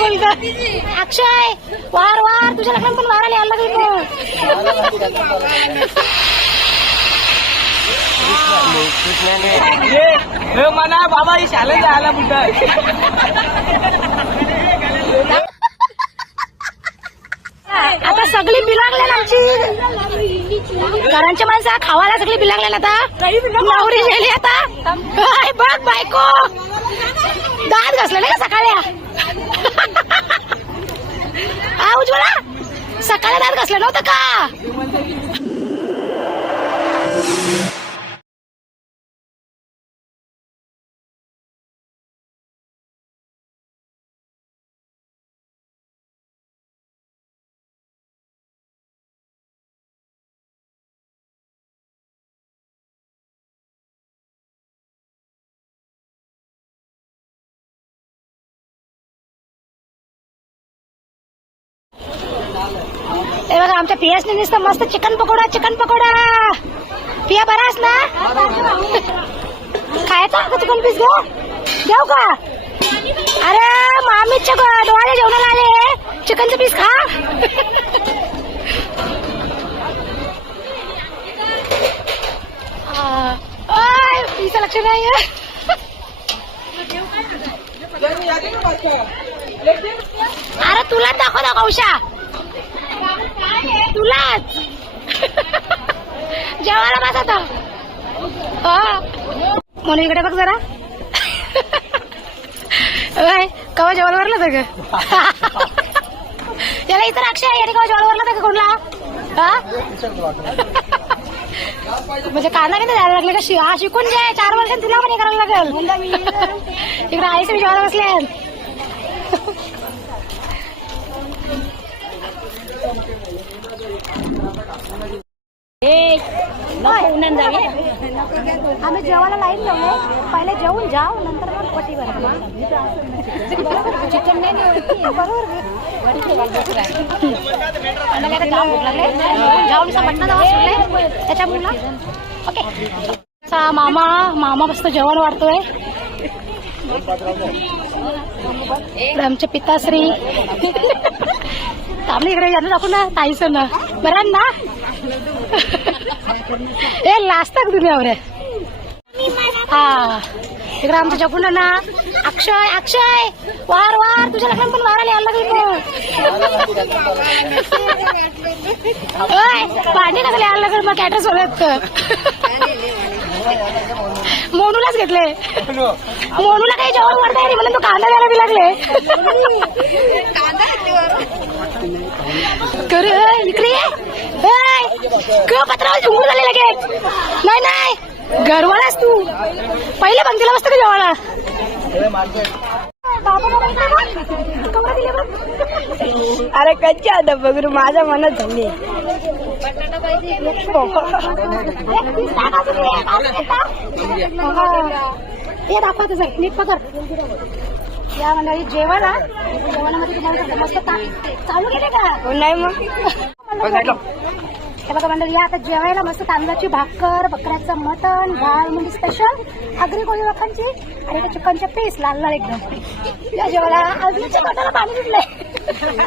बोलत अक्षय वार वार तुझ्या लग्नात पण वाराला यायला लागेल हे म्हणा बाबा ही शाळेत आला कुठं? आता सगळी बिलागल्या ना आमची. घरांच्या माणसं खावायला सगळी बिलागल्या ना आता. नवरी गेली आता. हाय, बघ बायको. दात घासले ना सकाळी हा उज्ज्वला असलं नव्हतं का? पियासने नुसतं मस्त चिकन पकोडा चिकन पकोडा. पिया बरास ना? खायचा का चिकन पीस घेऊ देऊ का? अरे मामीच्या ग- डोळ्याला जेवणाला आले. चिकनचं पीस खा. आ, लक्ष नाही अरे तुला दाखव दाखव उषा तुलाच. जेवायला बस आता. हा. म्हणून इकडे बघ जरा. कवा जेवायला वरला होतं ग? याला इतर अक्षय याने कवा जेवायला वरलं का कोणला? हा म्हणजे कांदा नाही द्यायला लागले का शि- हा शिकून घे चार वर्षांनी तुला पण हे करायला लागेल. इकडे आईचे मी जेवायला बसले आम्ही जेवायला लाईन लावले. पहिले जेवून जाऊ नंतर मग पटी चिकन नाही बरोबर. जाऊन मटणा जावा सुटले त्याच्यामुळे ओके मामा मामा मस्त जेवण वाढतोय. आमचे पिताश्री. आम्ही इकडे यांना टाकू ना ताईचं ना बरं ना? ए लास्ट तक दुनियावर हा. इकडे आमच्या जगून ना. अक्षय अक्षय. वार वार. तुझ्या लग्नात पण वाराला यायला लागेल भांडी नका यायला लागेल. मग कॅटर सोडत मोनूलाच घेतले. मोनूला काही जेवण वाढता नाही म्हणून तो कांदा द्यायला बी लागले. ये. क पत्रावर झाले लगेच. नाही नाही. गरवालाच तू. पहिले पंक्तीला बसतो का जेवायला. अरे कच्ची आता बघू माझ्या मनात झाली. हे दाखवतो सर नीट पकड. या मंडळी जेवण. जेवणामध्ये तुम्हाला मस्त चालू केले का? नाही मग. हे बघा मंडळी या आता जेवायला मस्त तांदळाची भाकर बकऱ्याचं मटण डाळ म्हणजे स्पेशल आगरी कोळी लोकांची आणि त्या चिकनचे पीस लाल लाल एकदम. या जेवायला अजून तोंडाला पाणी सुटलंय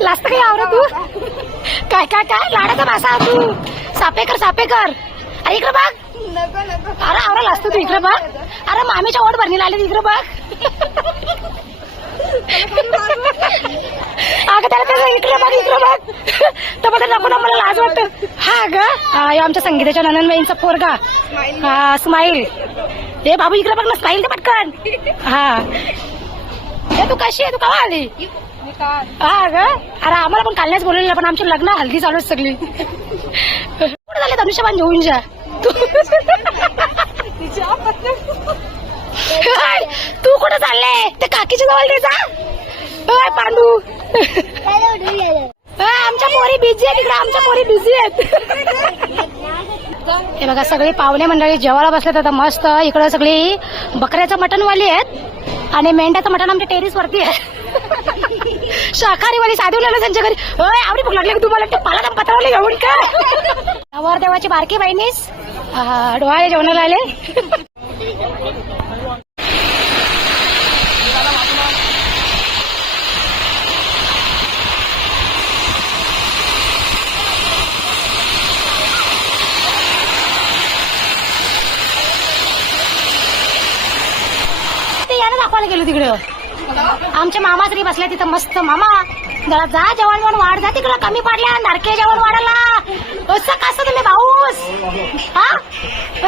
लास्ट काही आवरा तू. काय काय काय? लाडाचा मासा तू. सापेकर सापेकर. अरे इकडे बघ. अरे आवरा असतो तू इकडे बघ. अरे मामीच्या ओढ भरणीला आले इकडे बघ. अगं त्याला त्याला इकडे बघ इकडे बघ. तर मला नको ना मला लाज वाटत. हा ग. आमच्या संगीताच्या ननंदबाईंचा पोरगा. हा स्माईल. हे बाबू इकडे बघ ना स्माईल ते पटकन. हा. हे तू कशी आहे? तू कवा आली? हा ग. अरे आम्हाला पण कालण्याच बोललेलं पण आमची लग्न हल्दी चालू आहेत सगळी. कुठे झाले धनुष्यबान घेऊन जा? तू तू कुठं चालले? ते काकीच्या जवळ जा. पांडू. आमच्या पोरी बिझी आहेत इकडे आमच्या पोरी बिझी आहेत. हे बघा सगळी पाहुणे मंडळी जेवायला बसलेत आता मस्त. इकडे सगळी बकऱ्याचं मटण वाली आहेत आणि मेंढ्याचं मटण आमच्या टेरिस वरती आहे. शाकाहारीवाली साधवलेलं त्यांच्या घरी. होय आवडी भूक लागली तुम्हाला? ते पाला पत्रावले घेऊन का नवर देवाची बारकी बहिणीस. हा, जेवणाला आले. गेलो तिकडं. आमच्या मामा तरी बसल्या तिथं मस्त मामा जरा जा जेवण जेवण वाढ जा तिकडं कमी पडल्या नारके जेवण वाढायला असं कसं तुम्ही भाऊस? हा?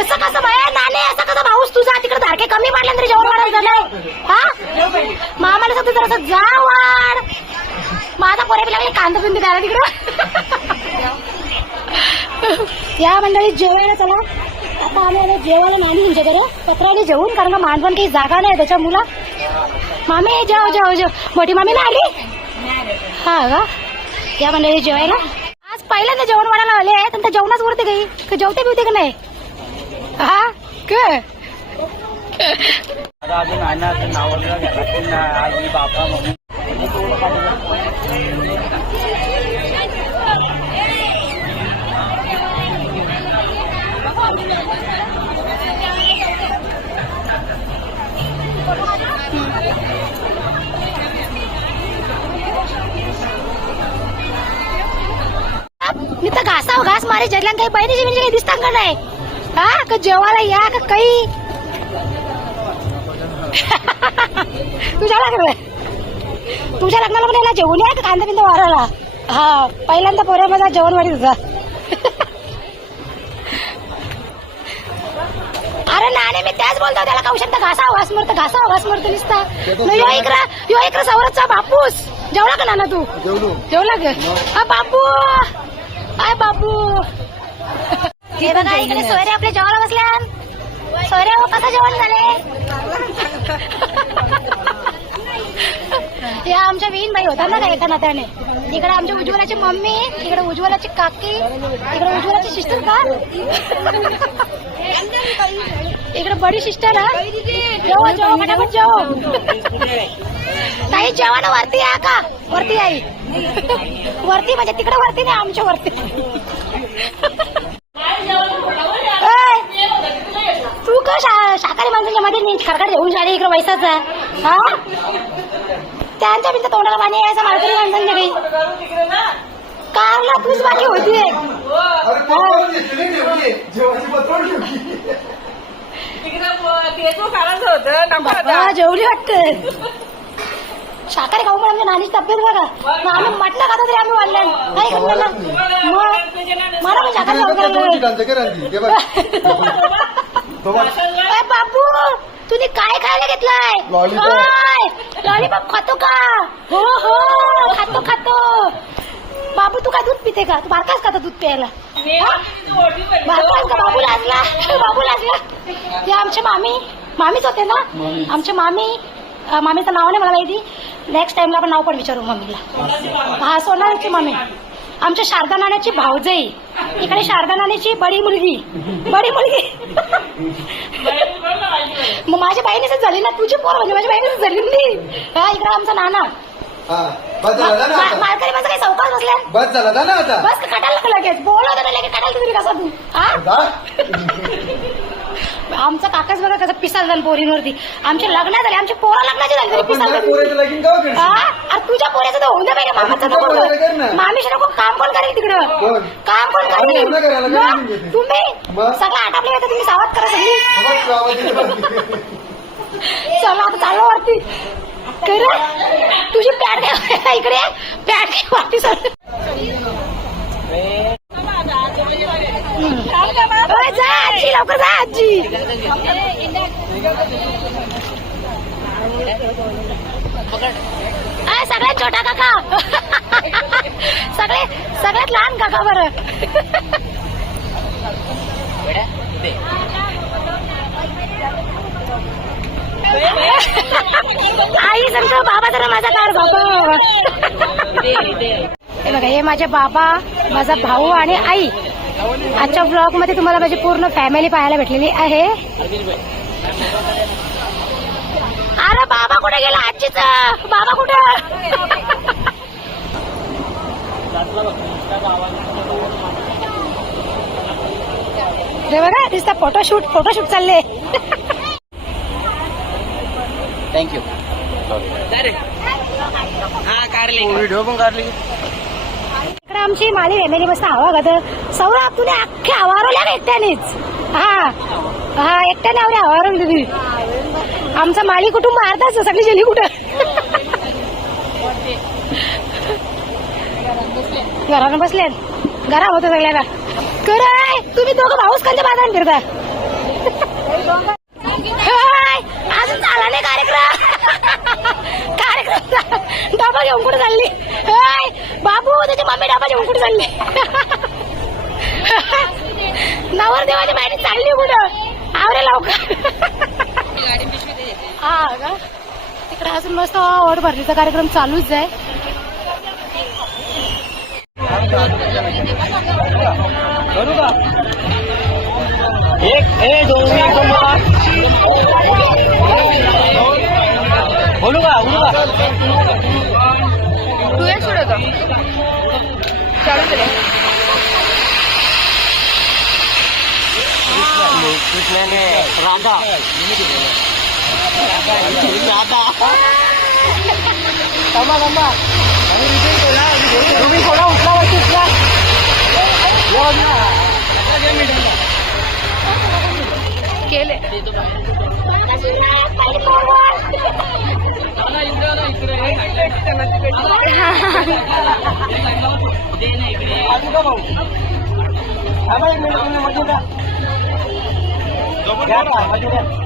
असं कसं बाया नाणे असं कसं भाऊस? तुझा तिकडे धारके कमी पडल्या तरी जेवण वाढायला झालंय हा? मामाला सांगतो जरा जा वाढ. माझा पोरे लागले कांदा बिंदू द्यायला तिकडं. या मंडळी जेवायला चला. आता आम्ही जेवायला नाही तुमच्याकडे पत्राने जेवून कारण मांडवण काही जागा नाही त्याच्या मुला मामी जेव जाओ जेव. मोठी मामी ना आली हा का? या मंडळी जेवायला. आज पहिल्यांदा जेवण वाढायला आले आहे तर जेवणच जेवणाच उरते काही. का जेवते बिवते का नाही? हा? क? अजून आहे ना ते नाव वगैरे मारे जगल्यान काही बहिणीची म्हणजे काही दिसतात का नाही। हा का जेवायला या का काही। तुझ्या लग्न तुझ्या लग्नाला पण याला जेवून या का कांदा बिंदा वारायला हा पहिल्यांदा पोऱ्या माझा जेवण वाढीत होता अरे नाणे मी त्याच बोलतो त्याला कौशल तर घासा घास मरत घासा घास मरत निसता। यो इकरा यो इकरा सवरतचा बापूस। जेवला का नाना तू? जेवलो आ बापू आय बापू हे बघा इकडे सोयरे आपले जेवायला बसल्या सोयरे हो कसं जेवण झाले? या आमच्या विहीन बाई होता ना का एका नात्याने. इकडे आमच्या उज्ज्वलाची मम्मी इकडे उज्ज्वलाची काकी इकडे उज्ज्वलाची सिस्टर का? इकडे बडी सिस्टर हा? जेव जेव फटाफट जेव. ताई जेवण वरती या का? वरती आई. वरती म्हणजे तिकडे वरती नाही आमच्या वरती ऐ, तू का शा- शाकाहारी माणसाच्या मध्ये नीट खरखर घेऊन झाली इकडे वैसाचा हा? त्यांच्या बिंत तोंडाला पाणी यायचं माळकरी माणसांच्या काही. कारला तूच बाकी बाबा जेवली वाटत. शाकाहारी खाऊ पण आमच्या नानीची तब्येत बघा. मग आम्ही म्हटलं खाता तरी आम्ही वाढलं नाही मला पण शाकाहारी ते तो ए बाबू तुम्ही काय खायला घेतलाय? Lollipop. लॉलीपॉप खातो का? हो हो खातो खातो. बाबू तू काय दूध पिते का? तू बारकाच खाता दूध प्यायला? बारकाच का? बाबू लाजला. बाबू लाजला. हे आमचे मामी. मामीच होते ना? आमचे मामी. अं, मामीचं नाव नाही मला माहिती. नेक्स्ट टाइमला आपण नाव पण विचारू मम्मीला. हा सोनारची मामी. आमच्या शारदा नाण्याची भाऊजाई. इकडे शारदा नाण्याची बडी मुलगी. बडी मुलगी. मग माझ्या बहिणीच झाली ना? तुझी पोर म्हणजे माझ्या बहिणीच झाली नाही हा इकडे आमचा नाना. बस झाला ना मा- आता. माझं काही चौकात बसल्या? बस झाला ना आता. बस का कटायला लगेच. बोलवतो ना लगेच कटायला तुम्ही कसा तू? हा? जा. आमचा काकाच बघा कसं पिसाल झालं पोरींवरती. आमचे लग्न झाले आमचे पोरं लग्नाचे झाले तरी आपण पिसाल झाली. पोराचं लगीन केव्हा करशील? हा? पोऱ्याचं तर होऊन पाहिजे मामाचं. नको मामीशी नको काम कोण करेल तिकडं? काम कोण अहो, करेल. काय घेते? तुम्ही? सगळं आटापले होते तुम्ही सावध करा सगळी. चला आता चाललो वरती. तुझी पॅट घ्या इकडे पॅट घ्या वरती सर जा आजी लवकर जा आजी. आ, सगळ्यात छोटा काका? सगळे सगळ्यात लहान काका बरं. आई सांगतो बाबा जरा माझा कार बाबा. हे बघा हे माझे बाबा माझा भाऊ आणि आई. आजच्या ब्लॉगमध्ये तुम्हाला माझी पूर्ण फॅमिली पाहायला भेटलेली आहे. बाबा कुठे गेला? आजीच. बाबा कुठे? हे बघा दिसता फोटोशूट फोटोशूट चालले थँक्यू हा कारली व्हिडिओ पण काढली. इकडे आमची माली फॅमिली मस्त हवा गद सौरभ तुने अख्खे हवारवल्या का एकट्यानेच हा. हा एकट्याने आवरे हवारवली तुम्ही आमचा माळी कुटुंब अर्धाच सगळी गेली कुठं? घरानं बसले घरा होतं सगळ्यांना. खरंय तुम्ही दोघं भाऊस कांच्या बाजार फिरता. हाय, अजून झाला नाही कार्यक्रम. कार्यक्रम डबा घेऊन कुठे चालली? हाय, बाबू त्याची मम्मी डबा घेऊन कुठे चालली? नवरदेवाच्या बाहेर चालली कुठं? आवरे लवकर. हा का? तिकडे अजून मस्त ओढ भरणीचा कार्यक्रम चालूच आहे. करू का एक ए दोन एक दोन बोला बोलू का बोलू का तू एक सोड होता चालू दे कृष्णाने राधा राधा थांबा थांबा तुम्ही थोडा उठला वरती उठला केले बाजू का भाऊ थांबा एक मिनिट तुम्ही मध्ये उभ्या. घ्या का, मध्ये उभ्या. अरे बाजू. त्यांना वाटलं आम्ही राधा देणार झालं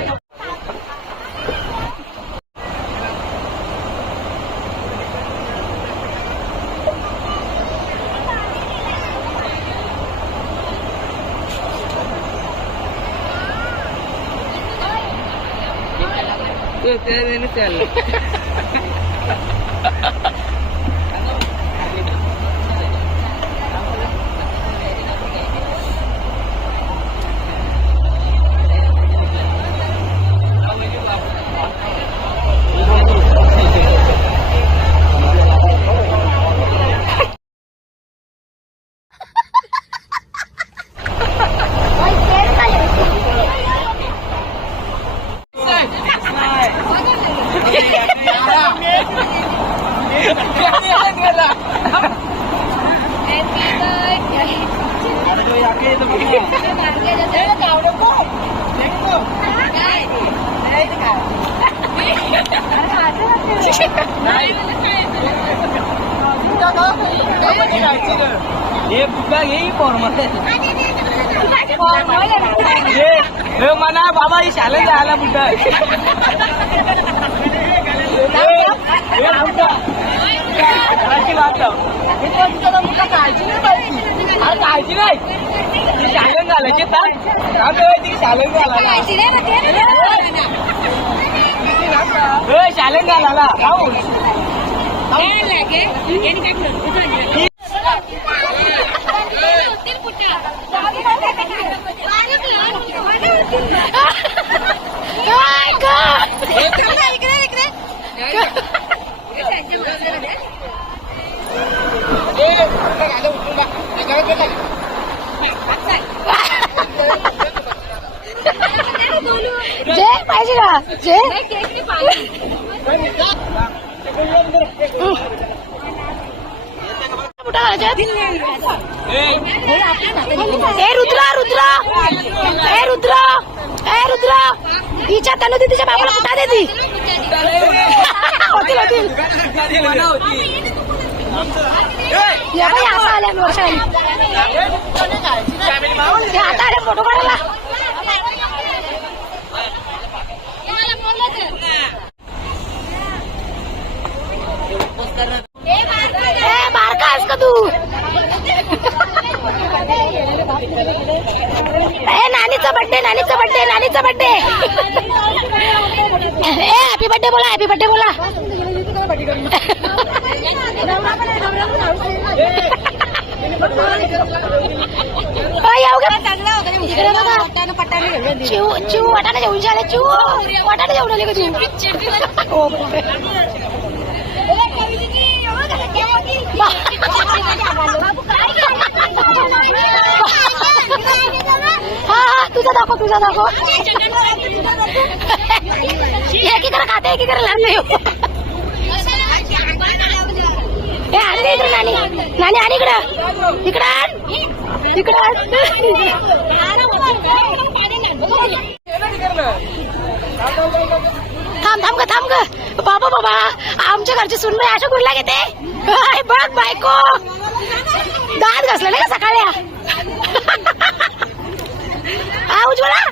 करू का नंतर हे बुका येई फॉर्मल हे हे म्हणा बाबा ही शाळेत जायला बुड्डा काळजी काळजी नाही. ती शाळेत झालं तास ती शाळेत झाला शाळेत झाला जय पाहिजे का जय. कुठं? ए रुद्रा रुद्रा. ए रुद्रा. ए रुद्रा. तिच्या तनु ती तिच्या बाबाला कुठा देती होतील होतील. या बाई आल्या वर्षाने आता फोटो काढायला. ए बारका आहेस का तू ए बर्थडे नानीचा बर्थडे नानीचा बर्थडे ए हॅपी बर्थडे बोला हॅपी बर्थडे बोला अ, येऊ गे. जेवून झाले चिव वाटाणा जेवून आले कधी हा हा तुझा दाखव तुझा दाखव. एकीकडे खाते एकीकडे लागते ए आणि इकडे नानी? नानी आणि इकडं. इकडं इकडं थांब थांब ग थांब ग. बाबा बाबा आमच्या घरची सुनबाई अशा गुडला घेते? बघ बायको. दात घासले नाही का सकाळी? हा उज्ज्वला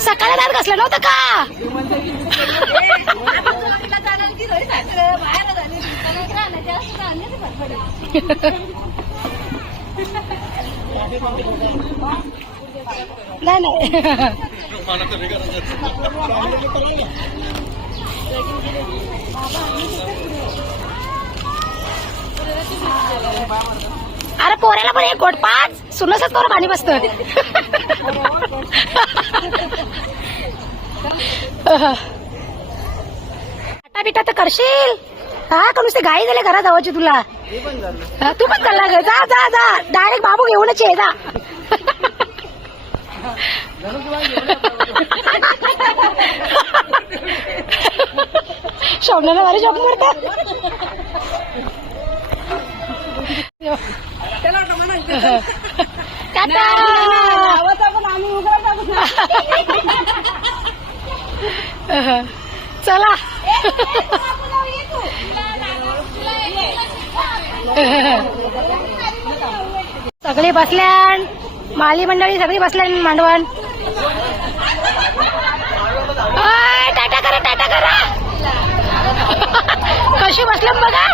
सकाळी दात घासलं नव्हतं का नाही नाही अरे पोऱ्याला पण एक गोट पाच. सुनसच करून पाणी बसत. आटा बिटा तर करशील. हा का नुसते गाई झाले घरात जावाची तुला? तू पण चालला ग. जा जा जा. डायरेक्ट बाबू घेऊनच ये जा. शोभण्याला भारी शॉप मारतात चला. सगळी बसल्यान माली मंडळी सगळी बसल्यान मांडवण टाटा करा टाटा करा. कशी बसलं बघा?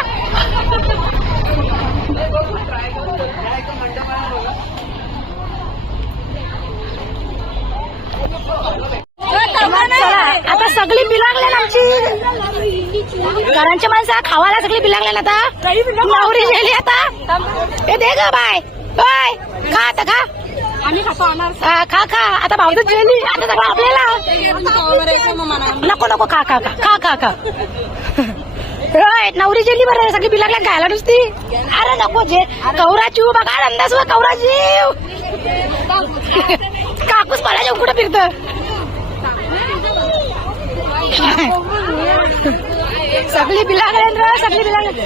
आता सगळी बिलागले ना आमची. घरांची माणसं खावायला सगळी बिलागले ना आता. नवरी गेली आता. हे दे ग बाय. बाय खा आता खा. खा खा. आता भाऊ गेली आता सगळं आपल्याला. नको नको खा खा खा. खा खा खा. होय, नवरी जेली बरं. सगळी बिलागल्या खायला नुसती. अरे नको जे. कवरा जीव बघा अंदाज कवरा जीव. कापूस मला कुठं फिरत? सगळी बिलागले सगळी बिलागले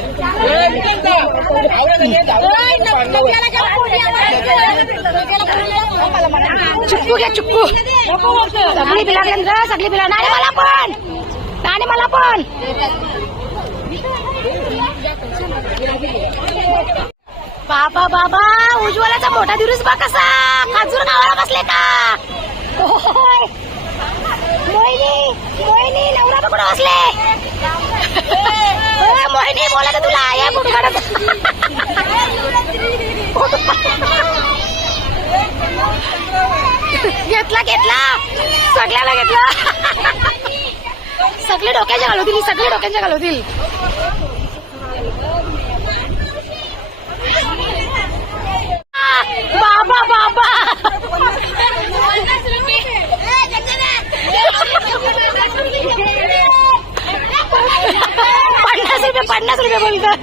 चुक्कू घ्या चुक्कू सगळी बिलागले सगळी बिला नाणे मला पण. नाणे मला पण. बाबा बाबा उज्ज्वलाचा मोठा दिवस बा कसा. खाजूर गावाला बसले का. मोहिनी मोहिनी नवरा पकडून बसले. मोहिनी बोला तर तुला या कुठं घेतला घेतला. सगळ्याला घेतला. सगळे डोक्याच्या घालवतील सगळे डोक्याच्या घालवतील. बाबा बाबा पन्नास रुपये पन्नास रुपये बोलतात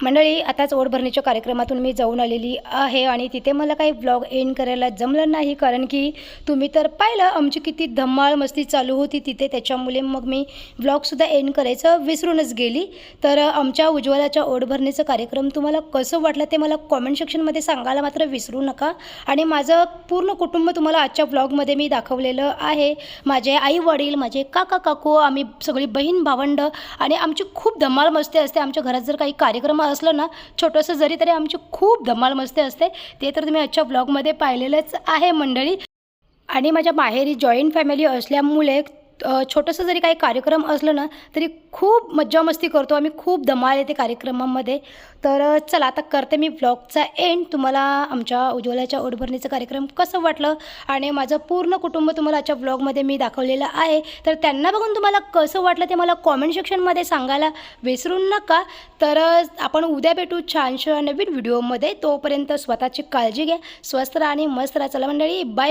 मंडळी आताच ओढ भरणीच्या कार्यक्रमातून मी जाऊन आलेली आहे आणि तिथे मला काही ब्लॉग एंड करायला जमलं नाही कारण की तुम्ही तर पाहिलं आमची किती धम्माळ मस्ती चालू होती तिथे. त्याच्यामुळे मग मी ब्लॉगसुद्धा एंड करायचं विसरूनच गेली. तर आमच्या उज्ज्वलाच्या ओढ भरणीचं कार्यक्रम तुम्हाला कसं वाटलं ते मला कॉमेंट सेक्शनमध्ये सांगायला मात्र विसरू नका. आणि माझं पूर्ण कुटुंब तुम्हाला आजच्या ब्लॉगमध्ये मी दाखवलेलं आहे. माझे आई वडील माझे काका काकू आम्ही सगळी बहीण भावंड आणि आमची खूप धमाल मस्ती असते. आमच्या घरात जर काही कार्यक्रम असलं ना छोटंसं जरी तरी आमची खूप धमाल मस्ती असते. ते तर तुम्ही आजच्या ब्लॉगमध्ये पाहिलेलंच आहे मंडळी. आणि माझ्या माहेरी जॉईंट फॅमिली असल्यामुळे छोटंसं जरी काही कार्यक्रम असलं ना तरी खूप मज्जा मस्ती करतो. आम्ही खूप धमाल येते कार्यक्रमामध्ये. तर चला आता करते मी ब्लॉगचा एंड तुम्हाला आमच्या उज्ज्वलाच्या ओढभरणीचं कार्यक्रम कसं वाटलं आणि माझं पूर्ण कुटुंब तुम्हाला आजच्या ब्लॉगमध्ये मी दाखवलेलं आहे. तर त्यांना बघून तुम्हाला कसं वाटलं ते मला कॉमेंट सेक्शनमध्ये सांगायला विसरू नका. तर आपण उद्या भेटू छानशा नवीन व्हिडिओमध्ये तोपर्यंत स्वतःची काळजी घ्या स्वस्त राहा आणि मस्त राहा. चला मंडळी बाय